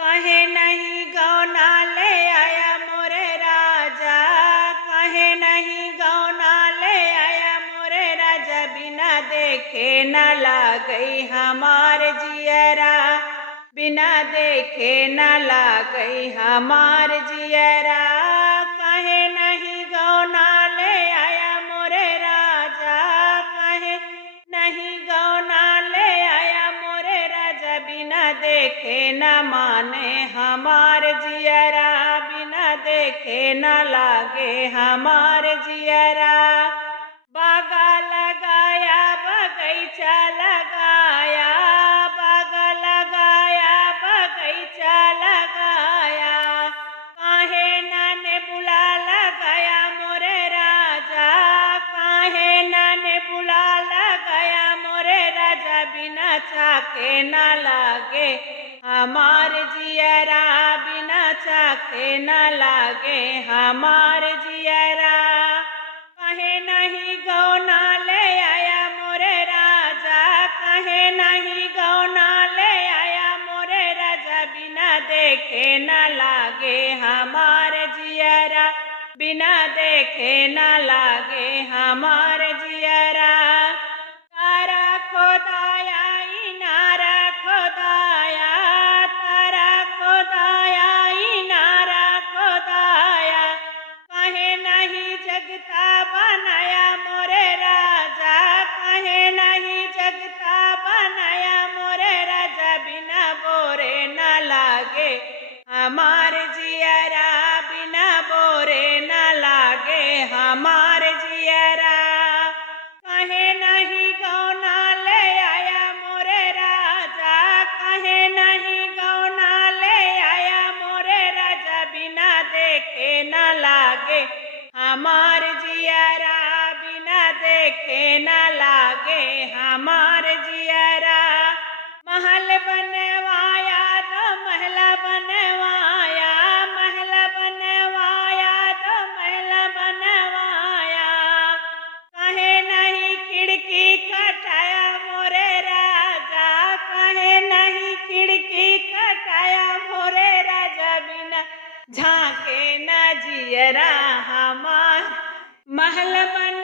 कहे नहीं गौना ले आया मोरे राजा, कहे नहीं गौना ले आया मोरे राजा, बिना देखे न लागई हमार जियरा, बिना देखे न लागई हमार जियरा। कहे नहीं गौना ले आया मोरे राजा, कहे नहीं गौना ले आया मोरे राजा, बिना देखे न माने हमार जियरा, बिना देखे न लागे हमार जियरा। बागा लगाया बगीचा लगाया, बागा लगाया बगीचा लगाया, काहे नाने बुला लगाया मोरे राजा, काहे नाने बुला लगाया मोरे राजा, बिना चाके न लागे हमार जियरा, बिना चाके न लागे हमार जियरा। कहे नहीं गौना ले आया मोरे राजा, कहे नहीं गौना ले आया मोरे राजा, बिना देखे न लागे हमार जियरा, बिना देखे न लागे हमार जियरा। तारा खोदाया इनारा खोदाया, तारा खोदाया इनारा खोदाया, कहे नहीं जगता बनाया मोरे राजा, कहे नहीं जगता बनाया मोरे राजा, बिना बोरे न लागे हमार जियरा, बिना बोरे न लागे हमार जियरा। कहे नहीं गौना ले आया मोरे राजा, कहे नहीं गौना ले आया मोरे राजा, बिना देखे न लागे हमार जियरा, बिना देखे न लागे हमार जियरा। महल बनवाया दो महला बनवाया, महला बनवाया दो महला बनवाया, कहे नहीं खिड़की कटाया मोरे राजा, कहे नहीं खिड़की कटाया मोरे राजा, बिना झांके न जियरा हमार। महल बन